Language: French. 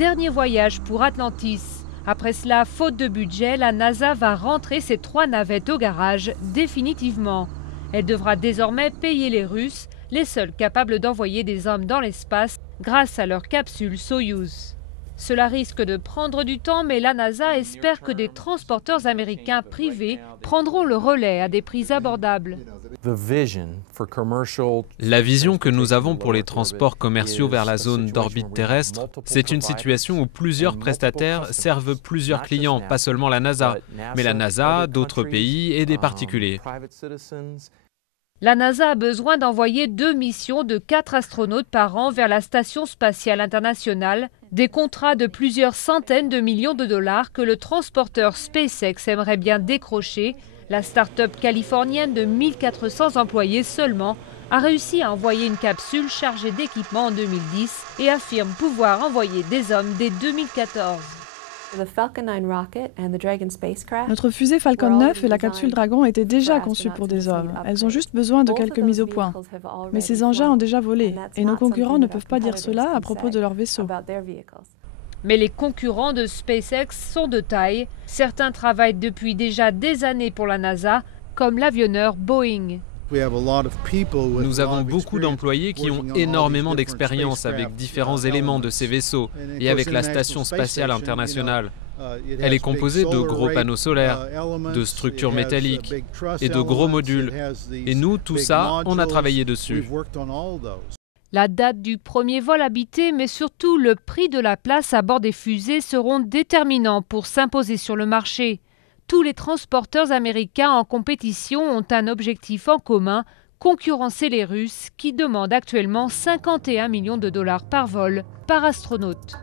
dernier voyage pour Atlantis. Après cela, faute de budget, la NASA va rentrer ses 3 navettes au garage définitivement. Elle devra désormais payer les Russes, les seuls capables d'envoyer des hommes dans l'espace grâce à leur capsule Soyouz. Cela risque de prendre du temps, mais la NASA espère que des transporteurs américains privés prendront le relais à des prix abordables. La vision que nous avons pour les transports commerciaux vers la zone d'orbite terrestre, c'est une situation où plusieurs prestataires servent plusieurs clients, pas seulement la NASA, mais la NASA, d'autres pays et des particuliers. La NASA a besoin d'envoyer 2 missions de 4 astronautes par an vers la Station spatiale internationale, des contrats de plusieurs centaines de millions de dollars que le transporteur SpaceX aimerait bien décrocher. La start-up californienne de 1400 employés seulement a réussi à envoyer une capsule chargée d'équipements en 2010 et affirme pouvoir envoyer des hommes dès 2014. Notre fusée Falcon 9 et la capsule Dragon étaient déjà conçues pour des hommes. Elles ont juste besoin de quelques mises au point. Mais ces engins ont déjà volé, et nos concurrents ne peuvent pas dire cela à propos de leurs vaisseaux. Mais les concurrents de SpaceX sont de taille. Certains travaillent depuis déjà des années pour la NASA, comme l'avionneur Boeing. Nous avons beaucoup d'employés qui ont énormément d'expérience avec différents éléments de ces vaisseaux et avec la Station spatiale internationale. Elle est composée de gros panneaux solaires, de structures métalliques et de gros modules. Et nous, tout ça, on a travaillé dessus. La date du premier vol habité, mais surtout le prix de la place à bord des fusées seront déterminants pour s'imposer sur le marché. Tous les transporteurs américains en compétition ont un objectif en commun, concurrencer les Russes qui demandent actuellement 51 millions de dollars par vol par astronaute.